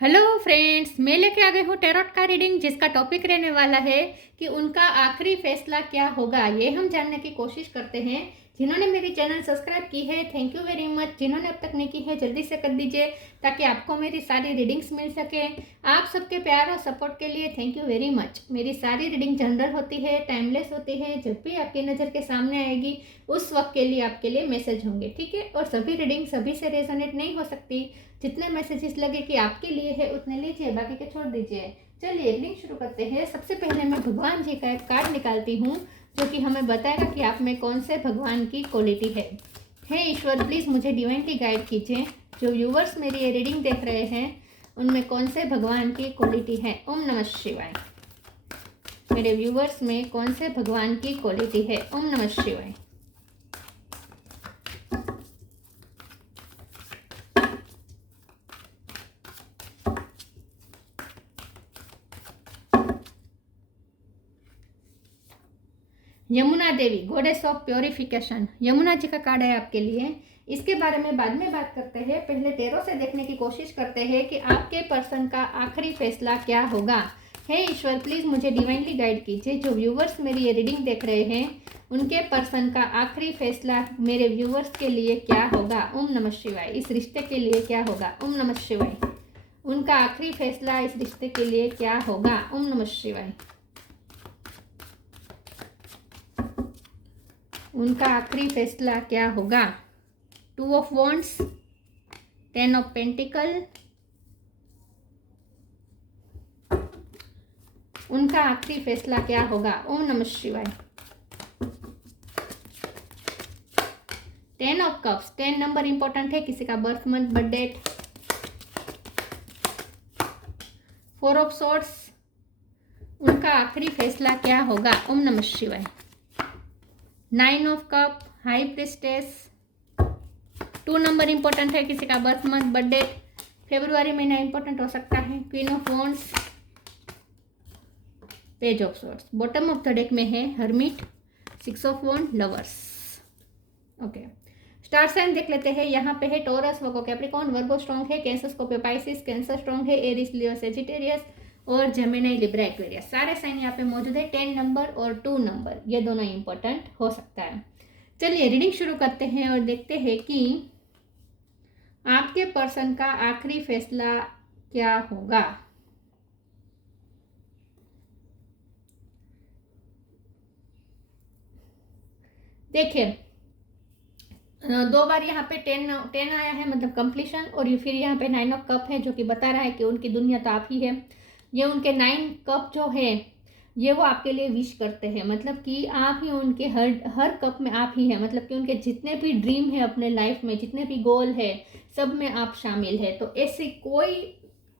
Hello friends, मैं लेके आ गई हूँ टैरोट का रीडिंग, जिसका टॉपिक रहने वाला है कि उनका आखिरी फैसला क्या होगा। ये हम जानने की कोशिश करते हैं। जिन्होंने मेरी चैनल सब्सक्राइब की है, थैंक यू वेरी मच। जिन्होंने अब तक नहीं की है, जल्दी से कर दीजिए ताकि आपको मेरी सारी रीडिंग्स मिल सके। आप सबके प्यार और सपोर्ट के लिए थैंक यू वेरी मच। मेरी सारी रीडिंग जनरल होती है, टाइमलेस होती है। जब भी आपकी नज़र के सामने आएगी उस वक्त के लिए आपके लिए मैसेज होंगे, ठीक है। और सभी रीडिंग सभी से रेजोनेट नहीं हो सकती। जितने मैसेजेस लगे कि आपके लिए है उतने लीजिए, बाकी के छोड़ दीजिए। चलिए रीडिंग शुरू करते हैं। सबसे पहले मैं भगवान जी का एक कार्ड निकालती हूँ जो कि हमें बताएगा कि आप में कौन से भगवान की क्वालिटी है। हे ईश्वर, प्लीज़ मुझे डिवाइनली गाइड कीजिए। जो व्यूवर्स मेरी ये रीडिंग देख रहे हैं उनमें कौन से भगवान की क्वालिटी है। ओम नमः शिवाय। मेरे व्यूवर्स में कौन से भगवान की क्वालिटी है। ओम नमः शिवाय। Yamuna Devi, goddess of purification. Yamuna ji का कार्ड है आपके लिए। इसके बारे में बाद में बात करते हैं। पहले टैरो से देखने की कोशिश करते हैं कि आपके पर्सन का आखिरी फैसला क्या होगा। हे ईश्वर, प्लीज़ मुझे डिवाइनली गाइड कीजिए। जो व्यूवर्स मेरी ये रीडिंग देख रहे हैं उनके पर्सन का आखिरी फैसला मेरे व्यूवर्स के लिए क्या होगा। ओम नमः शिवाय। इस रिश्ते के लिए क्या होगा। ओम नमः शिवाय। उनका आखिरी फैसला इस रिश्ते के लिए क्या होगा। ओम नमः शिवाय। उनका आखिरी फैसला क्या होगा। 2 ऑफ वॉन्ड्स, 10 ऑफ पेंटिकल। उनका आखिरी फैसला क्या होगा। ओम नमः शिवाय। 10 ऑफ कप्स, 10 नंबर इंपॉर्टेंट है। किसी का birth month, birth date. 4 of swords, उनका आखिरी फैसला क्या होगा। ओम नमः शिवाय। 9 of cup, high priestess. 2 number important है। किसी का birth month, birth date. February महीना इंपॉर्टेंट हो सकता है। Queen of wands, page of swords. Bottom of the deck में है hermit, 6 of wand, lovers. Okay, star sign देख लेते हैं। यहाँ पे है टॉरस, वर्गो, कैप्रिकॉर्न। वर्गो स्ट्रॉन्ग है। Cancer, Scorpio, Pisces. Cancer strong है। एरिस, लियो, सेजिटेरियस और जेमिनी, लिब्रा, एक्वेरियस। सारे साइन यहाँ पे मौजूद है। 10 नंबर और 2 नंबर, ये दोनों इंपॉर्टेंट हो सकता है। चलिए रीडिंग शुरू करते हैं और देखते हैं कि आपके पर्सन का आखिरी फैसला क्या होगा। देखिए, 2 बार यहाँ पे 10 आया है, मतलब कंप्लीशन। और ये फिर यहाँ पे 9 ऑफ कप है जो कि बता रहा है कि उनकी दुनिया तो आप ही है। ये उनके 9 कप जो है ये वो आपके लिए विश करते हैं, मतलब कि आप ही उनके हर कप में आप ही है। मतलब कि उनके जितने भी ड्रीम है अपने लाइफ में, जितने भी गोल है, सब में आप शामिल है। तो ऐसी कोई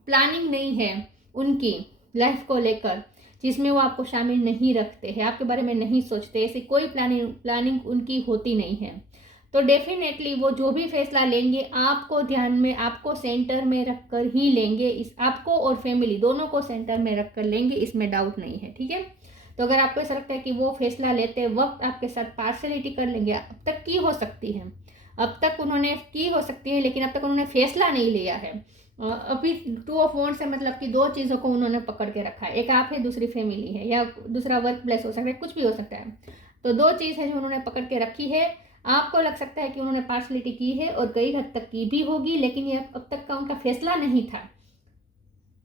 प्लानिंग नहीं है उनकी लाइफ को लेकर जिसमें वो आपको शामिल नहीं रखते हैं, आपके बारे में नहीं सोचते। ऐसी कोई प्लानिंग उनकी होती नहीं है। तो डेफिनेटली वो जो भी फैसला लेंगे आपको ध्यान में, आपको सेंटर में रखकर ही लेंगे। इस आपको और फैमिली दोनों को सेंटर में रखकर लेंगे, इसमें डाउट नहीं है, ठीक है। तो अगर आपको ऐसा लगता है कि वो फैसला लेते वक्त आपके साथ पार्शलिटी कर लेंगे, अब तक की हो सकती है, अब तक उन्होंने की हो सकती है, लेकिन अब तक उन्होंने फैसला नहीं लिया है। अभी 2 ऑफ वॉन्ड्स से मतलब कि 2 चीज़ों को उन्होंने पकड़ के रखा है। एक आप है, दूसरी फैमिली है, या दूसरा वर्क प्लेस हो सकता है, कुछ भी हो सकता है। तो 2 चीज़ है जो उन्होंने पकड़ के रखी है। आपको लग सकता है कि उन्होंने पार्शलिटी की है और कई हद तक की भी होगी, लेकिन ये अब तक का उनका फैसला नहीं था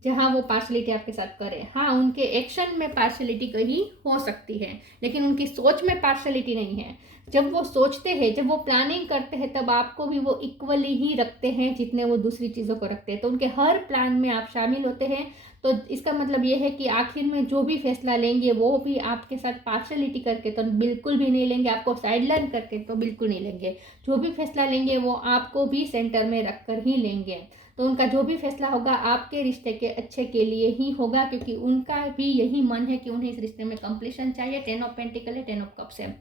जहाँ वो पार्शलिटी आपके साथ करे। हाँ, उनके एक्शन में पार्शलिटी कहीं हो सकती है, लेकिन उनकी सोच में पार्शलिटी नहीं है। जब वो सोचते हैं, जब वो प्लानिंग करते हैं, तब आपको भी वो इक्वली ही रखते हैं जितने वो दूसरी चीज़ों को रखते हैं। तो उनके हर प्लान में आप शामिल होते हैं। तो इसका मतलब ये है कि आखिर में जो भी फैसला लेंगे वो भी आपके साथ पार्शलिटी करके तो बिल्कुल भी नहीं लेंगे, आपको साइडलाइन करके तो बिल्कुल नहीं लेंगे। जो भी फैसला लेंगे वो आपको भी सेंटर में रख कर ही लेंगे। तो उनका जो भी फैसला होगा आपके रिश्ते के अच्छे के लिए ही होगा, क्योंकि उनका भी यही मन है कि उन्हें इस रिश्ते में कंप्लीशन चाहिए। 10 ऑफ पेंटिकल है, 10 ऑफ कप्स है।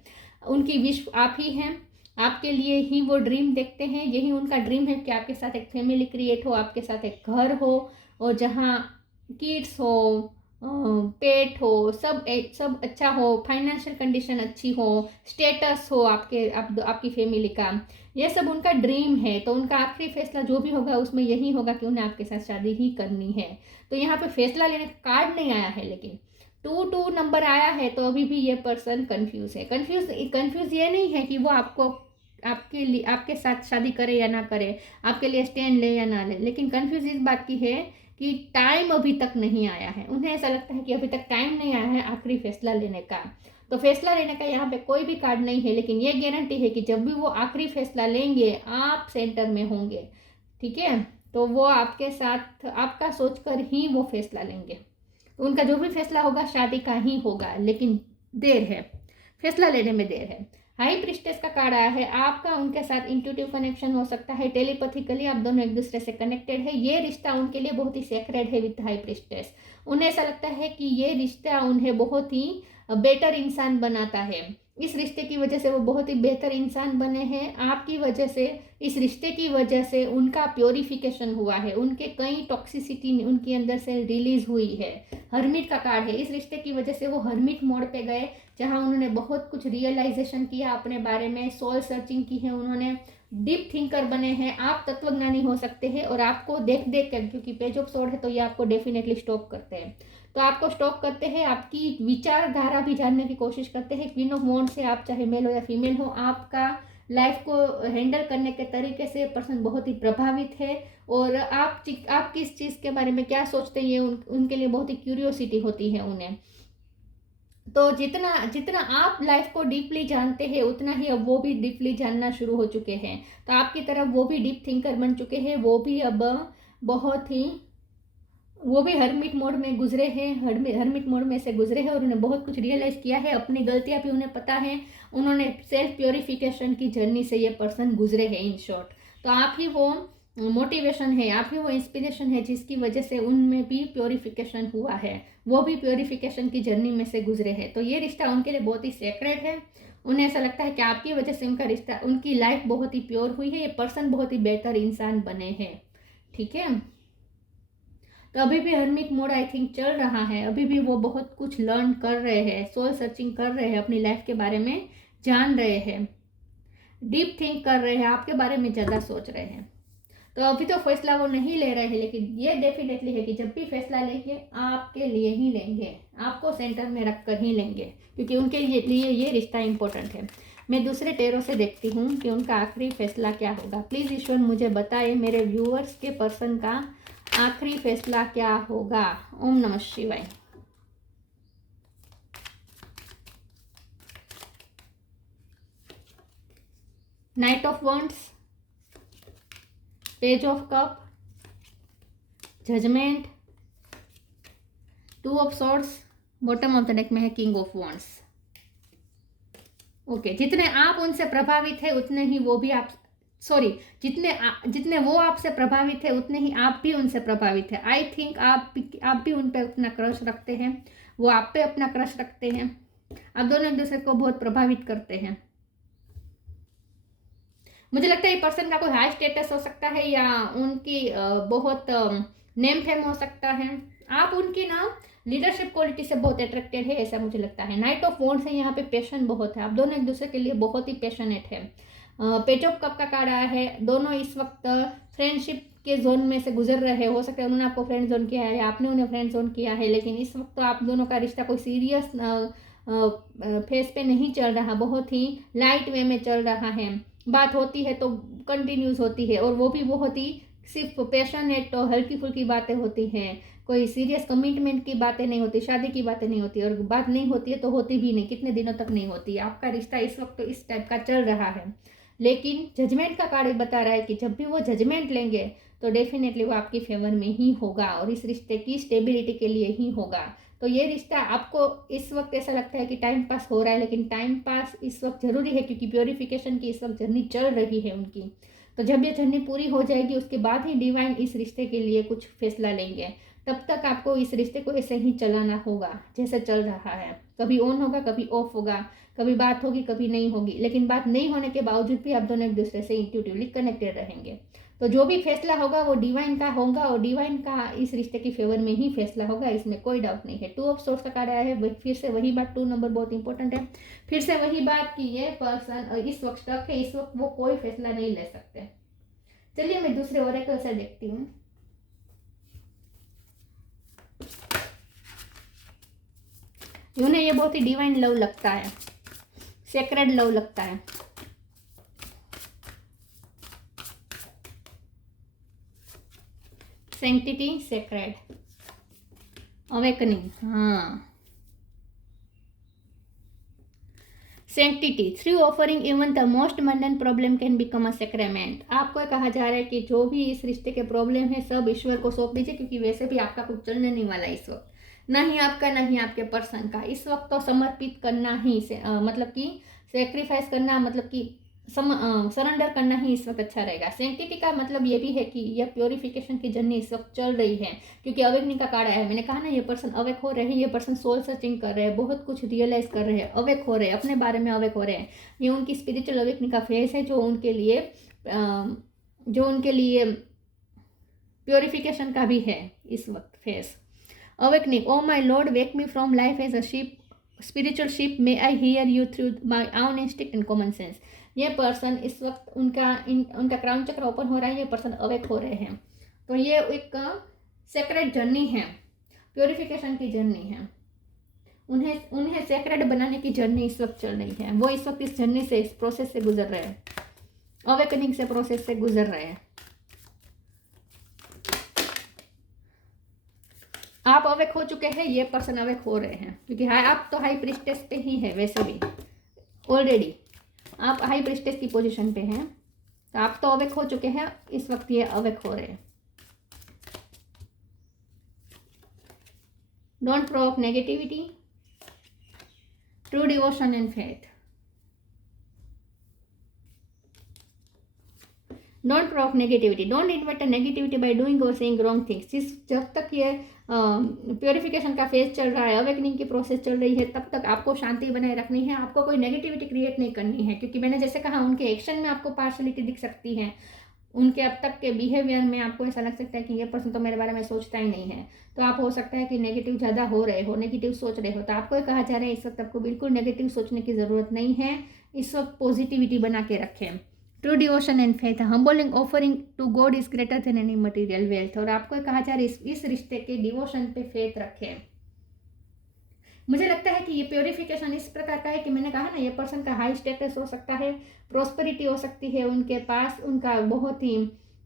उनकी विश आप ही हैं, आपके लिए ही वो ड्रीम देखते हैं। यही उनका ड्रीम है कि आपके साथ एक फैमिली क्रिएट हो, आपके साथ एक घर हो और जहाँ किड्स हो, पेट हो, सब अच्छा हो, फाइनेंशियल कंडीशन अच्छी हो, स्टेटस हो आपकी फैमिली का, ये सब उनका ड्रीम है। तो उनका आखिरी फैसला जो भी होगा उसमें यही होगा कि उन्हें आपके साथ शादी ही करनी है। तो यहाँ पे फैसला लेने का कार्ड नहीं आया है, लेकिन 2 नंबर आया है। तो अभी भी ये पर्सन कंफ्यूज है। कंफ्यूज ये नहीं है कि वो आपके लिए आपके साथ शादी करे या ना करे, आपके लिए स्टैंड ले या ना ले, लेकिन कंफ्यूज इस बात की है कि टाइम अभी तक नहीं आया है। उन्हें ऐसा लगता है कि अभी तक टाइम नहीं आया है आखिरी फैसला लेने का। तो फैसला लेने का यहाँ पे कोई भी कार्ड नहीं है, लेकिन ये गारंटी है कि जब भी वो आखिरी फैसला लेंगे आप सेंटर में होंगे। ठीक है, तो वो आपके साथ आपका सोचकर ही वो फैसला लेंगे। तो उनका जो भी फैसला होगा शादी का ही होगा, लेकिन देर है, फैसला लेने में देर है। हाई प्रिस्टेस का कार्ड आया है। आपका उनके साथ इंट्यूटिव कनेक्शन हो सकता है, टेलीपैथिकली आप दोनों एक दूसरे से कनेक्टेड है। ये रिश्ता उनके लिए बहुत ही सेक्रेड है विद हाई प्रिस्टेस। उन्हें ऐसा लगता है कि ये रिश्ता उन्हें बहुत ही बेटर इंसान बनाता है। इस रिश्ते की वजह से वो बहुत ही बेहतर इंसान बने हैं। आपकी वजह से, इस रिश्ते की वजह से उनका प्योरिफिकेशन हुआ है, उनके कई टॉक्सिसिटी उनके अंदर से रिलीज हुई है। हर्मिट का कार्ड है। इस रिश्ते की वजह से वो हर्मिट मोड पे गए, जहां उन्होंने बहुत कुछ रियलाइजेशन किया अपने बारे में, सोल सर्चिंग की है उन्होंने, डीप थिंकर बने हैं। आप तत्वज्ञानी हो सकते हैं और आपको देख देख कर, क्योंकि पेज ऑफ सोर्ड है तो ये आपको डेफिनेटली स्टॉक करते हैं। तो आपको स्टॉक करते हैं, आपकी विचारधारा भी जानने की कोशिश करते हैं। क्वीन ऑफ वॉन्ड्स से आप चाहे मेल हो या फीमेल हो, आपका लाइफ को हैंडल करने के तरीके से पर्सन बहुत ही प्रभावित है। और आप किस चीज़ के बारे में क्या सोचते हैं ये उनके लिए बहुत ही क्यूरियोसिटी होती है उन्हें। तो जितना जितना आप लाइफ को डीपली जानते हैं उतना ही अब वो भी डीपली जानना शुरू हो चुके हैं। तो आपकी तरफ वो भी डीप थिंकर बन चुके हैं। वो भी अब बहुत ही वो भी हर्मिट मोड में गुजरे हैं, हर्मिट मोड में से गुजरे हैं और उन्हें बहुत कुछ रियलाइज किया है। अपनी गलतियां भी उन्हें पता है। उन्होंने सेल्फ प्योरिफिकेशन की जर्नी से ये पर्सन गुजरे हैं इन शॉर्ट। तो आप ही वो मोटिवेशन है, आप ही वो इंस्पिरेशन है जिसकी वजह से उनमें भी प्योरिफिकेशन हुआ है। वो भी प्योरिफिकेशन की जर्नी में से गुजरे हैं। तो ये रिश्ता उनके लिए बहुत ही सेक्रेड है। उन्हें ऐसा लगता है कि आपकी वजह से उनका रिश्ता, उनकी लाइफ बहुत ही प्योर हुई है। ये पर्सन बहुत ही बेहतर इंसान बने हैं। ठीक है, तो अभी भी हर्मिट मोड आई थिंक चल रहा है। अभी भी वो बहुत कुछ लर्न कर रहे हैं, सोल सर्चिंग कर रहे हैं, अपनी लाइफ के बारे में जान रहे हैं, डीप थिंक कर रहे हैं, आपके बारे में ज़्यादा सोच रहे हैं। तो अभी तो फैसला वो नहीं ले रहे हैं, लेकिन ये डेफिनेटली है कि जब भी फैसला लेंगे आपके लिए ही लेंगे, आपको सेंटर में रख कर ही लेंगे, क्योंकि उनके लिए ये रिश्ता इंपॉर्टेंट है। मैं दूसरे टेरो से देखती हूँ कि उनका आखिरी फैसला क्या होगा। प्लीज़ ईश्वर मुझे बताए मेरे व्यूअर्स के पर्सन का आखिरी फैसला क्या होगा। ओम नमः शिवाय। Knight of wands, page of cup, judgement, 2 of swords, bottom of the deck में है किंग ऑफ वॉन्ड्स। ओके, जितने आप उनसे प्रभावित है उतने ही वो भी आप, सॉरी, जितने वो आपसे प्रभावित है उतने ही आप भी उनसे प्रभावित है। आई थिंक आप भी उन पर अपना क्रश रखते हैं, वो आप पे अपना क्रश रखते हैं। आप दोनों एक दूसरे को बहुत प्रभावित करते हैं। मुझे लगता है ये पर्सन का कोई हाई स्टेटस हो सकता है या उनकी बहुत नेम फेम हो सकता है। आप उनकी ना लीडरशिप क्वालिटी से बहुत अट्रैक्टेड है, ऐसा मुझे लगता है। नाइट ऑफ वॉन्ड्स है, यहाँ पे पैशन बहुत है, आप दोनों एक दूसरे के लिए बहुत ही पैशनेट है। पेज ऑफ कप का कार्ड आया है। दोनों इस वक्त फ्रेंडशिप के जोन में से गुजर रहे हैं। हो सकता है उन्होंने आपको फ्रेंड जोन किया है या आपने उन्हें फ्रेंड जोन किया है, लेकिन इस वक्त तो आप दोनों का रिश्ता कोई सीरियस फेस पे नहीं चल रहा, बहुत ही लाइट वे में चल रहा है। बात होती है तो कंटिन्यूस होती है, और वो भी बहुत ही सिर्फ पैशनेट और हल्की फुल्की बातें होती हैं। कोई सीरियस कमिटमेंट की बातें नहीं होती, शादी की बातें नहीं होती, और बात नहीं होती है तो होती भी नहीं, कितने दिनों तक नहीं होती। आपका रिश्ता इस वक्त इस टाइप का चल रहा है। लेकिन जजमेंट का कार्ड बता रहा है कि जब भी वो जजमेंट लेंगे तो डेफिनेटली वो आपकी फेवर में ही होगा और इस रिश्ते की स्टेबिलिटी के लिए ही होगा। तो ये रिश्ता आपको इस वक्त ऐसा लगता है कि टाइम पास हो रहा है, लेकिन टाइम पास इस वक्त जरूरी है, क्योंकि प्योरिफिकेशन की इस वक्त जर्नी चल रही है उनकी। तो जब ये जर्नी पूरी हो जाएगी उसके बाद ही डिवाइन इस रिश्ते के लिए कुछ फैसला लेंगे। तब तक आपको इस रिश्ते को ऐसे ही चलाना होगा जैसे चल रहा है। कभी ऑन होगा, कभी ऑफ होगा, कभी बात होगी, कभी नहीं होगी, लेकिन बात नहीं होने के बावजूद भी आप दोनों एक दूसरे से इंट्यूटिवली कनेक्टेड रहेंगे। तो जो भी फैसला होगा वो डिवाइन का होगा और डिवाइन का इस रिश्ते की फेवर में ही फैसला होगा, इसमें कोई डाउट नहीं है। 2 ऑफ सोर्ड्स का कार्ड आया है, फिर से वही बात, 2 नंबर बहुत इंपॉर्टेंट है। फिर से वही बात कि ये पर्सन इस वक्त स्टक है, इस वक्त वो कोई फैसला नहीं ले सकते। चलिए मैं दूसरे ओरेकल से देखती हूँ। उन्हें ये बहुत ही डिवाइन लव लगता है, सेक्रेड लव लगता है। सेंक्टिटी, सेक्रेड, अवेकनिंग, हाँ, sanctity, through offering even the most mundane problem can become a sacrament. आपको कहा जा रहा है कि जो भी इस रिश्ते के प्रॉब्लम है सब ईश्वर को सौंप दीजिए, क्योंकि वैसे भी आपका कुछ चलने नहीं वाला इस वक्त, ना ही आपका ना ही आपके पर्सन का। इस वक्त तो समर्पित करना ही मतलब कि सेक्रीफाइस करना, मतलब कि सरेंडर करना ही इस वक्त अच्छा रहेगा। सेंक्टिटी का मतलब ये भी है कि यह प्योरिफिकेशन की जर्नी इस वक्त चल रही है, क्योंकि अवेकनिंग का कार्ड आया है। मैंने कहा ना, ये पर्सन अवेक हो रहे हैं, ये पर्सन सोल सर्चिंग कर रहे हैं, बहुत कुछ रियलाइज कर रहे हैं, अवेक हो रहे हैं, अपने बारे में अवेक हो रहे हैं। ये उनकी स्पिरिचुअल अवेकनिंग का फेज है, जो उनके लिए प्योरिफिकेशन का भी है इस वक्त phase. Awakening, O my lord wake me from life as a ship, spiritual ship, may I hear you through my own instinct and common sense. ये पर्सन इस वक्त उनका क्राउन चक्र ओपन हो रहा है, ये पर्सन अवेक हो रहे हैं। तो ये एक सेक्रेड जर्नी है, प्योरिफिकेशन की जर्नी है, उन्हें सेक्रेड बनाने की जर्नी इस वक्त चल रही है। वो इस वक्त इस जर्नी से, इस प्रोसेस से गुजर रहे हैं, अवेकनिंग से प्रोसेस से गुजर रहे हैं। आप अवेक हो चुके हैं, ये पर्सन अवेक हो रहे हैं, क्योंकि आप तो हाई प्रीस्टेस पे ही है, वैसे भी ऑलरेडी आप हाई प्रीस्टेस की पोजीशन पे हैं, तो आप तो अवेक हो चुके हैं, इस वक्त ये अवेक हो रहे हैं। Don't provoke negativity, true devotion and faith. Don't provoke negativity, don't invite negativity by doing और सेइंग रॉन्ग थिंग्स। जब तक ये प्योरिफिकेशन का फेज चल रहा है, अवेकनिंग की प्रोसेस चल रही है, तब तक आपको शांति बनाए रखनी है, आपको कोई नेगेटिविटी क्रिएट नहीं करनी है। क्योंकि मैंने जैसे कहा, उनके एक्शन में आपको पार्शलिटी दिख सकती है, उनके अब तक के बिहेवियर में आपको ऐसा लग सकता है कि ये पर्सन तो मेरे बारे में सोचता ही नहीं है। तो आप हो सकता है कि नेगेटिव ज़्यादा हो रहे हो, नेगेटिव सोच रहे हो। तो आपको कहा जा रहा है इस वक्त आपको बिल्कुल नेगेटिव सोचने की ज़रूरत नहीं है, इस वक्त पॉजिटिविटी बना के रखें। True devotion and faith, humbling offering to God is greater than any material wealth. और आपको कहा जा रहा है इस रिश्ते के डिवोशन पे फेथ रखें। मुझे लगता है कि ये प्योरिफिकेशन इस प्रकार का है कि मैंने कहा ना, ये पर्सन का हाई स्टेटस हो सकता है, प्रोस्पेरिटी हो सकती है उनके पास, उनका बहुत ही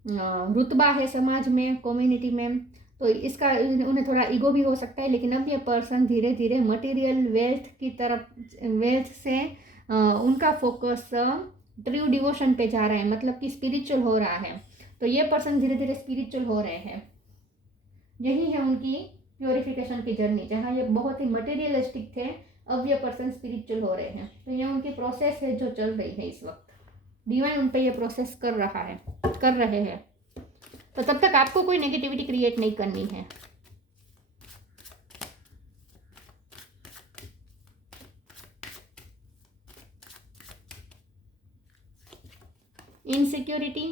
रुतबा है समाज में, कम्युनिटी में, तो इसका उन्हें थोड़ा ईगो भी हो सकता है। लेकिन अब ये पर्सन धीरे धीरे मटेरियल वेल्थ की तरफ, वेल्थ से उनका फोकस ट्रू डिवोशन पे जा रहा है, मतलब कि स्पिरिचुअल हो रहा है। तो ये पर्सन धीरे धीरे स्पिरिचुअल हो रहे हैं। यही है उनकी प्योरिफिकेशन की जर्नी, जहाँ ये बहुत ही मटेरियलिस्टिक थे, अब ये पर्सन स्पिरिचुअल हो रहे हैं। तो ये उनकी प्रोसेस है जो चल रही है इस वक्त, डिवाइन उन पे ये प्रोसेस कर रहे हैं। तो तब तक आपको कोई नेगेटिविटी क्रिएट नहीं करनी है। Insecurity,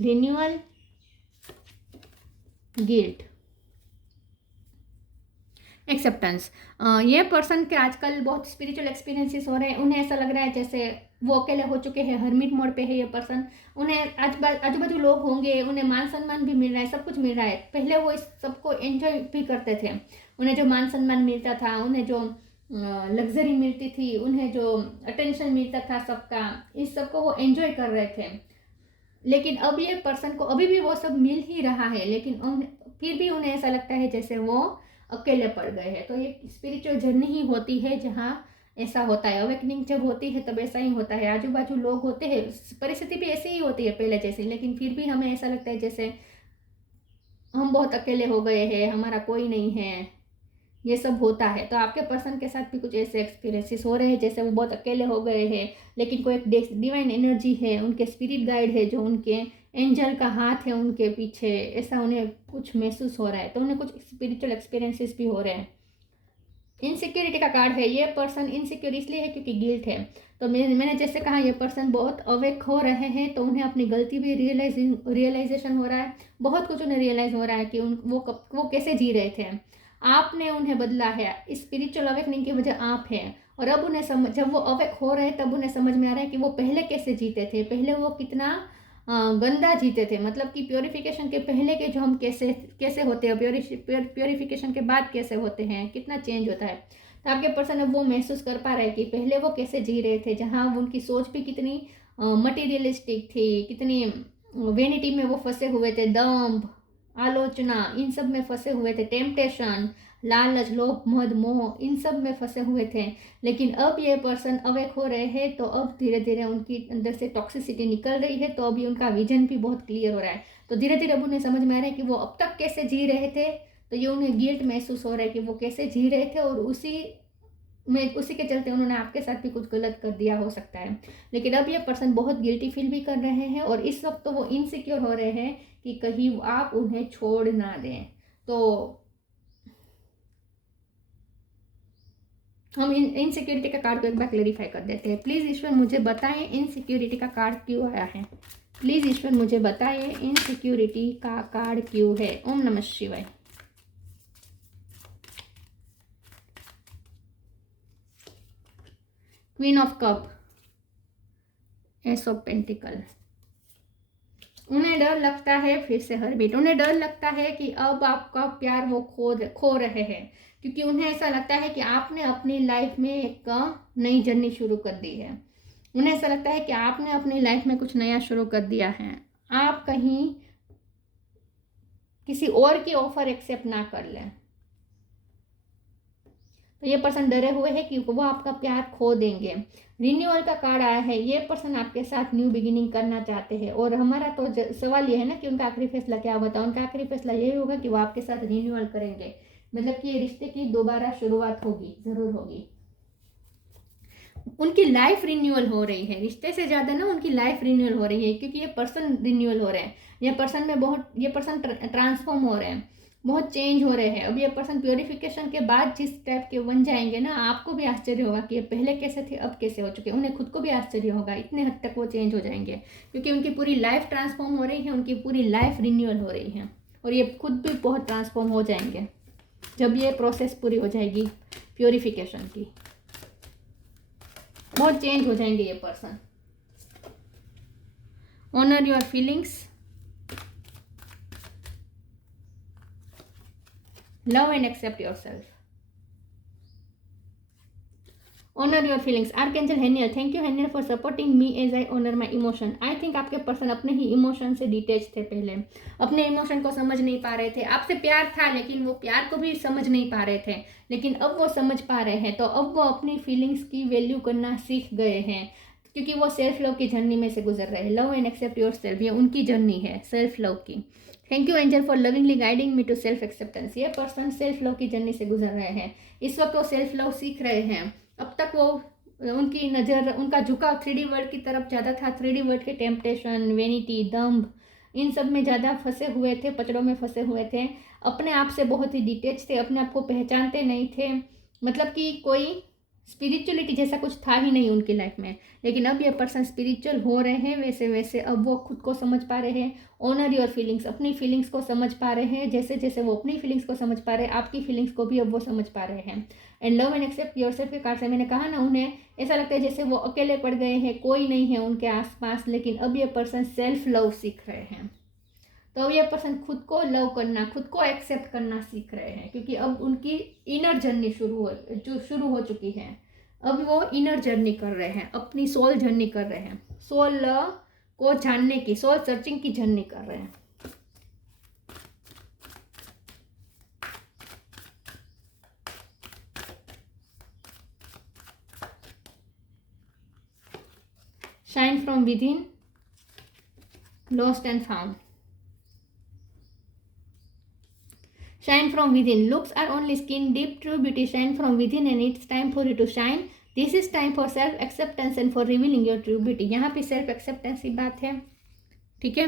renewal, guilt, acceptance. ये पर्सन के आजकल बहुत स्पिरिचुअल एक्सपीरियंसेस हो रहे हैं। उन्हें ऐसा लग रहा है जैसे वो अकेले हो चुके हैं, हर्मिट मोड पे है ये पर्सन। उन्हें आजू बाजू लोग होंगे, उन्हें मान सम्मान भी मिल रहा है, सब कुछ मिल रहा है। पहले वो इस सबको एंजॉय भी करते थे, उन्हें जो मान सम्मान मिलता था, उन्हें जो लग्जरी मिलती थी, उन्हें जो अटेंशन मिलता था सबका, इस सबको वो एंजॉय कर रहे थे। लेकिन अब ये पर्सन को अभी भी वो सब मिल ही रहा है, लेकिन फिर भी उन्हें ऐसा लगता है जैसे वो अकेले पड़ गए हैं। तो ये स्पिरिचुअल जर्नी ही होती है जहाँ ऐसा होता है। अवेकनिंग जब होती है तब ऐसा ही होता है, आजू बाजू लोग होते हैं, परिस्थिति भी ऐसी ही होती है पहले जैसी, लेकिन फिर भी हमें ऐसा लगता है जैसे हम बहुत अकेले हो गए हैं, हमारा कोई नहीं है, ये सब होता है। तो आपके पर्सन के साथ भी कुछ ऐसे एक्सपीरियंसेस हो रहे हैं जैसे वो बहुत अकेले हो गए हैं, लेकिन कोई एक डिवाइन एनर्जी है, उनके स्पिरिट गाइड है, जो उनके एंजल का हाथ है उनके पीछे, ऐसा उन्हें कुछ महसूस हो रहा है। तो उन्हें कुछ स्पिरिचुअल एक्सपीरियंसेस भी हो रहे हैं। इनसिक्योरिटी का कार्ड है। ये पर्सन इनसिक्योर इसलिए है क्योंकि गिल्ट है। तो मैंने जैसे कहा ये पर्सन बहुत अवेक हो रहे हैं, तो उन्हें अपनी गलती भी रियलाइजेशन हो रहा है, बहुत कुछ उन्हें रियलाइज हो रहा है कि वो कैसे जी रहे थे। आपने उन्हें बदला है, स्पिरिचुअल अवेकनिंग की वजह आप हैं। और अब उन्हें जब वो अवेक हो रहे हैं तब उन्हें समझ में आ रहा है कि वो पहले कैसे जीते थे, पहले वो कितना गंदा जीते थे। मतलब कि प्योरिफिकेशन के पहले के जो हम कैसे कैसे होते हैं, प्योरिफिकेशन के बाद कैसे होते हैं, कितना चेंज होता है। तो आपके पर्सन अब वो महसूस कर पा रहे हैं कि पहले वो कैसे जी रहे थे, जहाँ उनकी सोच भी कितनी मटीरियलिस्टिक थी, कितनी वेनिटी में वो फंसे हुए थे, दम्भ, आलोचना, इन सब में फंसे हुए थे, टेम्पटेशन, लालच, लोभ, मद, मोह, इन सब में फंसे हुए थे। लेकिन अब ये पर्सन अवेक हो रहे हैं, तो अब धीरे धीरे उनकी अंदर से टॉक्सिसिटी निकल रही है, तो अभी उनका विजन भी बहुत क्लियर हो रहा है। तो धीरे धीरे अब उन्हें समझ में आ रहा है कि वो अब तक कैसे जी रहे थे। तो ये उन्हें गिल्ट महसूस हो रहा है कि वो कैसे जी रहे थे, और उसी के चलते उन्होंने आपके साथ भी कुछ गलत कर दिया हो सकता है। लेकिन अब ये पर्सन बहुत गिल्टी फील भी कर रहे हैं, और इस वक्त तो वो इनसिक्योर हो रहे हैं कि कहीं आप उन्हें छोड़ ना दें। तो हम इनसिक्योरिटी का कार्ड को एक बार क्लेरिफाई कर देते हैं। प्लीज़ ईश्वर मुझे बताएं इनसिक्योरिटी का कार्ड क्यों आया है। प्लीज़ ईश्वर मुझे बताएं इनसिक्योरिटी का कार्ड क्यों है। ओम नमः शिवाय। Queen of cup, S of pentacle. उन्हें डर लगता है, फिर से हरबीट, उन्हें डर लगता है कि अब आपका प्यार वो खो रहे हैं, क्योंकि उन्हें ऐसा लगता है कि आपने अपनी लाइफ में एक नई जर्नी शुरू कर दी है। उन्हें ऐसा लगता है कि आपने अपनी लाइफ में कुछ नया शुरू कर दिया है। आप कहीं किसी और की ऑफर एक्सेप्ट ना कर लें। तो ये पर्सन डरे हुए हैं कि वो आपका प्यार खो देंगे। रिन्यूअल का कार्ड आया है, ये पर्सन आपके साथ न्यू बिगिनिंग करना चाहते हैं। और हमारा तो सवाल ये है ना कि उनका आखिरी फैसला क्या होता है। उनका आखिरी फैसला यही होगा कि वो आपके साथ रिन्यूअल करेंगे, मतलब कि ये रिश्ते की दोबारा शुरुआत होगी, जरूर होगी। उनकी लाइफ रिन्यूअल हो रही है, रिश्ते से ज़्यादा ना उनकी लाइफ रिन्यूअल हो रही है, क्योंकि ये पर्सन रिन्यूअल हो रहे हैं। ये पर्सन ट्रांसफॉर्म हो रहे हैं, बहुत चेंज हो रहे हैं। अब ये पर्सन प्योरिफिकेशन के बाद जिस टाइप के बन जाएंगे ना, आपको भी आश्चर्य होगा कि ये पहले कैसे थे, अब कैसे हो चुके। उन्हें खुद को भी आश्चर्य होगा, इतने हद तक वो चेंज हो जाएंगे, क्योंकि उनकी पूरी लाइफ ट्रांसफॉर्म हो रही है, उनकी पूरी लाइफ रिन्यूअल हो रही है। और ये खुद भी बहुत ट्रांसफॉर्म हो जाएंगे जब ये प्रोसेस पूरी हो जाएगी प्योरिफिकेशन की। बहुत चेंज हो जाएंगे ये person. Honour your feelings, love and accept yourself. Honour your feelings, archangel Haniel, thank you Haniel for supporting me as I honour my emotion. I think आपके पर्सन अपने ही इमोशन से detach थे, पहले अपने इमोशन को समझ नहीं पा रहे थे। आपसे प्यार था, लेकिन वो प्यार को भी समझ नहीं पा रहे थे, लेकिन अब वो समझ पा रहे हैं। तो अब वो अपनी फीलिंग्स की वैल्यू करना सीख गए हैं, क्योंकि वो सेल्फ लव की जर्नी में से गुजर रहे हैं। Love and accept yourself, ये उनकी जर्नी है सेल्फ लव की। Thank you angel for lovingly guiding me to self acceptance. ये पर्सन सेल्फ लव की जर्नी से गुजर रहे हैं, इस वक्त वो सेल्फ लव सीख रहे हैं। अब तक वो उनकी नज़र, उनका झुकाव 3D वर्ल्ड की तरफ ज़्यादा था। 3D वर्ल्ड के टेम्पटेशन, वेनिटी, दम्भ, इन सब में ज़्यादा फंसे हुए थे, पचड़ों में फंसे हुए थे। अपने आप से बहुत ही डिटेच थे, अपने आप को पहचानते नहीं थे, मतलब कि कोई स्पिरिचुअलिटी जैसा कुछ था ही नहीं उनकी लाइफ में। लेकिन अब ये पर्सन स्पिरिचुअल हो रहे हैं, वैसे वैसे अब वो खुद को समझ पा रहे हैं। ऑनर योर फीलिंग्स, अपनी फीलिंग्स को समझ पा रहे हैं। जैसे जैसे वो अपनी फीलिंग्स को समझ पा रहे हैं, आपकी फीलिंग्स को भी अब वो समझ पा रहे हैं। And love and accept yourself के कार्ड से मैंने कहा ना, उन्हें ऐसा लगता है जैसे वो अकेले पड़ गए हैं, कोई नहीं है उनके आसपास। लेकिन अब ये पर्सन सेल्फ लव सीख रहे हैं। तो अब ये पर्सन खुद को लव करना, खुद को एक्सेप्ट करना सीख रहे हैं, क्योंकि अब उनकी इनर जर्नी शुरू हो चुकी है। अब वो इनर जर्नी कर रहे हैं, अपनी सोल जर्नी कर रहे हैं, सोल को जानने की, सोल सर्चिंग की जर्नी कर रहे हैं। Shine from with in, lost and found. Shine from within. Looks are only skin deep. True beauty shine from within, and it's time for you to shine. This is time for self acceptance and for revealing your true beauty. यहाँ पे self acceptance की बात है, ठीक है।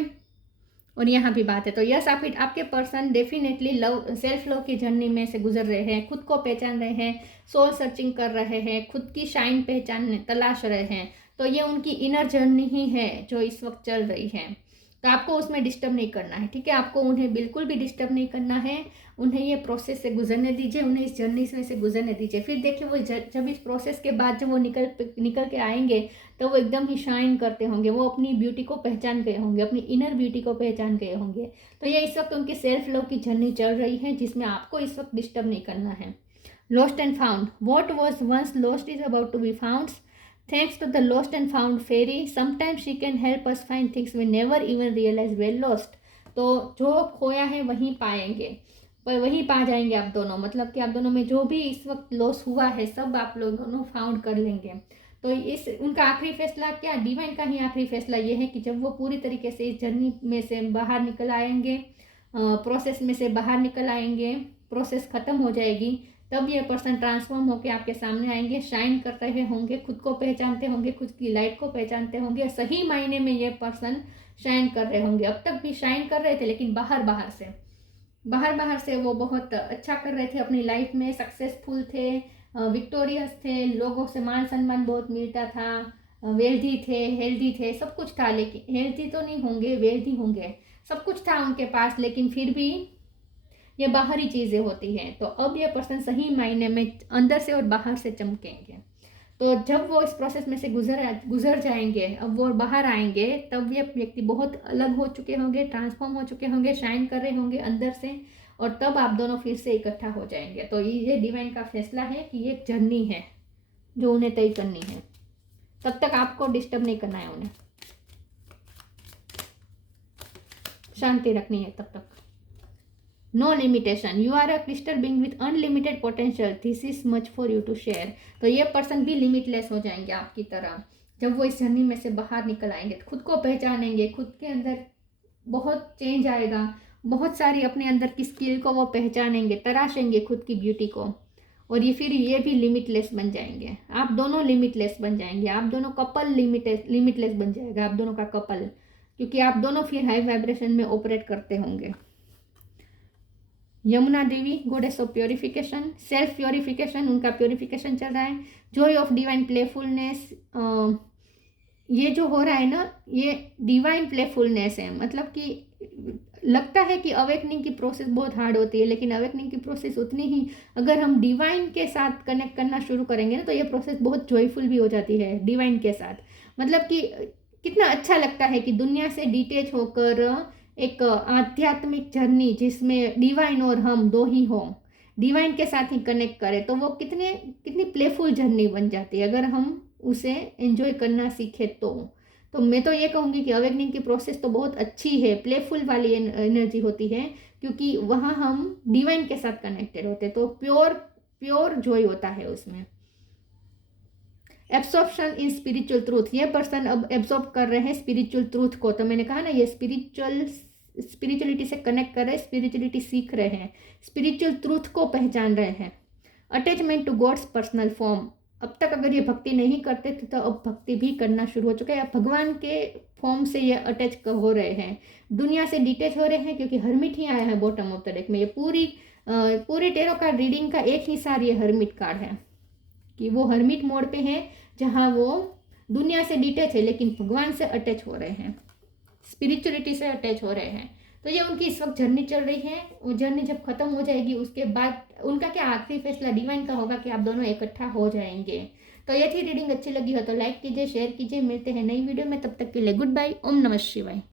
और यहाँ भी बात है। तो यस, आपके पर्सन डेफिनेटली सेल्फ लव की जर्नी में से गुजर रहे हैं, खुद को पहचान रहे हैं, सोल सर्चिंग कर रहे हैं, खुद की शाइन पहचान तलाश रहे हैं। तो ये उनकी इनर जर्नी ही है जो इस वक्त चल रही है। तो आपको उसमें डिस्टर्ब नहीं करना है, ठीक है। आपको उन्हें बिल्कुल भी डिस्टर्ब नहीं करना है। उन्हें ये प्रोसेस से गुजरने दीजिए, उन्हें इस जर्नी में से गुजरने दीजिए। फिर देखिए वो जब इस प्रोसेस के बाद जब वो निकल के आएंगे तो वो एकदम ही शाइन करते होंगे, वो अपनी ब्यूटी को पहचान गए होंगे, अपनी इनर ब्यूटी को पहचान गए होंगे। तो ये इस वक्त उनकी सेल्फ लव की जर्नी चल रही है, जिसमें आपको इस वक्त डिस्टर्ब नहीं करना है। Lost and found, what was once lost is about to be found. Thanks to the lost and found fairy, sometimes she can help us find things we never even realize we're lost. तो जो खोया है वहीं पाएंगे, पर वहीं पा जाएंगे आप दोनों। मतलब कि आप दोनों में जो भी इस वक्त लॉस हुआ है सब आप लोग दोनों फाउंड कर लेंगे। तो इस उनका आखिरी फैसला क्या, डिवाइन का ही आखिरी फैसला ये है कि जब वो पूरी तरीके से इस जर्नी में से बाहर निकल आएंगे, प्रोसेस में से बाहर निकल आएंगे, प्रोसेस ख़त्म हो जाएगी, तब ये पर्सन ट्रांसफॉर्म होकर आपके सामने आएंगे, शाइन कर रहे होंगे, खुद को पहचानते होंगे, खुद की लाइट को पहचानते होंगे। सही मायने में ये पर्सन शाइन कर रहे होंगे। अब तक भी शाइन कर रहे थे, लेकिन बाहर से वो बहुत अच्छा कर रहे थे अपनी लाइफ में, सक्सेसफुल थे, विक्टोरियस थे, लोगों से मान सम्मान बहुत मिलता था, वेल्दी थे, हेल्दी थे, सब कुछ था। लेकिन हेल्दी तो नहीं होंगे, वेल्दी होंगे, सब कुछ था उनके पास, लेकिन फिर भी ये बाहरी चीज़ें होती हैं। तो अब ये पर्सन सही मायने में अंदर से और बाहर से चमकेंगे। तो जब वो इस प्रोसेस में से गुजर जाएंगे, अब वो बाहर आएंगे, तब ये व्यक्ति बहुत अलग हो चुके होंगे, ट्रांसफॉर्म हो चुके होंगे, शाइन कर रहे होंगे अंदर से, और तब आप दोनों फिर से इकट्ठा हो जाएंगे। तो ये डिवाइन का फैसला है कि ये जर्नी है जो उन्हें तय करनी है। तब तक आपको डिस्टर्ब नहीं करना है, उन्हें शांति रखनी है तब तक। No limitation, you are a crystal being with unlimited potential, this is much for you to share. तो ये पर्सन भी लिमिटलेस हो जाएंगे आपकी तरह जब वो इस जर्नी में से बाहर निकल आएंगे, खुद को पहचानेंगे, खुद के अंदर बहुत चेंज आएगा, बहुत सारी अपने अंदर की स्किल को वो पहचानेंगे, तराशेंगे खुद की ब्यूटी को, और ये भी लिमिटलेस बन जाएंगे। आप दोनों लिमिटलेस बन जाएंगे, आप दोनों कपल लिमिटलेस बन जाएगा आप दोनों का कपल, क्योंकि आप दोनों फिर हाई वाइब्रेशन में ऑपरेट करते होंगे। Yamuna Devi, goddess of purification, self purification, उनका प्योरिफिकेशन चल रहा है। जॉय ऑफ डिवाइन प्लेफुलनेस, ये जो हो रहा है ना, ये डिवाइन प्लेफुलनेस है। मतलब कि लगता है कि अवेकनिंग की प्रोसेस बहुत हार्ड होती है, लेकिन अवेकनिंग की प्रोसेस उतनी ही, अगर हम डिवाइन के साथ कनेक्ट करना शुरू करेंगे ना, तो ये प्रोसेस बहुत जॉयफुल भी हो जाती है डिवाइन के साथ। मतलब कि कितना अच्छा लगता है कि दुनिया से डिटेच होकर एक आध्यात्मिक जर्नी जिसमें डिवाइन और हम दो ही हों, डिवाइन के साथ ही कनेक्ट करें, तो वो कितनी प्लेफुल जर्नी बन जाती है अगर हम उसे एंजॉय करना सीखे। तो मैं तो ये कहूँगी कि अवेकनिंग की प्रोसेस तो बहुत अच्छी है, प्लेफुल वाली एनर्जी होती है, क्योंकि वहाँ हम डिवाइन के साथ कनेक्टेड होते हैं, तो प्योर जॉय होता है उसमें। एब्सॉर्प्शन इन स्पिरिचुअल ट्रूथ, ये पर्सन अब एब्सॉर्ब कर रहे हैं स्पिरिचुअल ट्रूथ को। तो मैंने कहा ना, ये स्पिरिचुअलिटी से कनेक्ट कर रहे हैं, स्पिरिचुअलिटी सीख रहे हैं, स्पिरिचुअल ट्रूथ को पहचान रहे हैं। Attachment to god's personal form, अब तक अगर ये भक्ति नहीं करते थे तो अब भक्ति भी करना शुरू हो चुका है। भगवान के फॉर्म से ये अटैच हो रहे हैं, दुनिया से डिटेच हो रहे हैं, क्योंकि हर्मिट ही आया है बॉटम ऑफ द डेक में। ये पूरी टेरो कार्ड रीडिंग का एक ही सार ये हर्मिट कार्ड है, कि वो हर्मिट मोड पे है, जहाँ वो दुनिया से डिटेच है लेकिन भगवान से अटैच हो रहे हैं, स्पिरिचुअलिटी से अटैच हो रहे हैं। तो ये उनकी इस वक्त जर्नी चल रही है। वो जर्नी जब खत्म हो जाएगी, उसके बाद उनका क्या आखिरी फैसला डिवाइन का होगा कि आप दोनों इकट्ठा हो जाएंगे। तो ये थी रीडिंग, अच्छी लगी हो तो लाइक कीजिए, शेयर कीजिए। मिलते हैं नई वीडियो में, तब तक के लिए गुड बाय। ओम नमः शिवाय।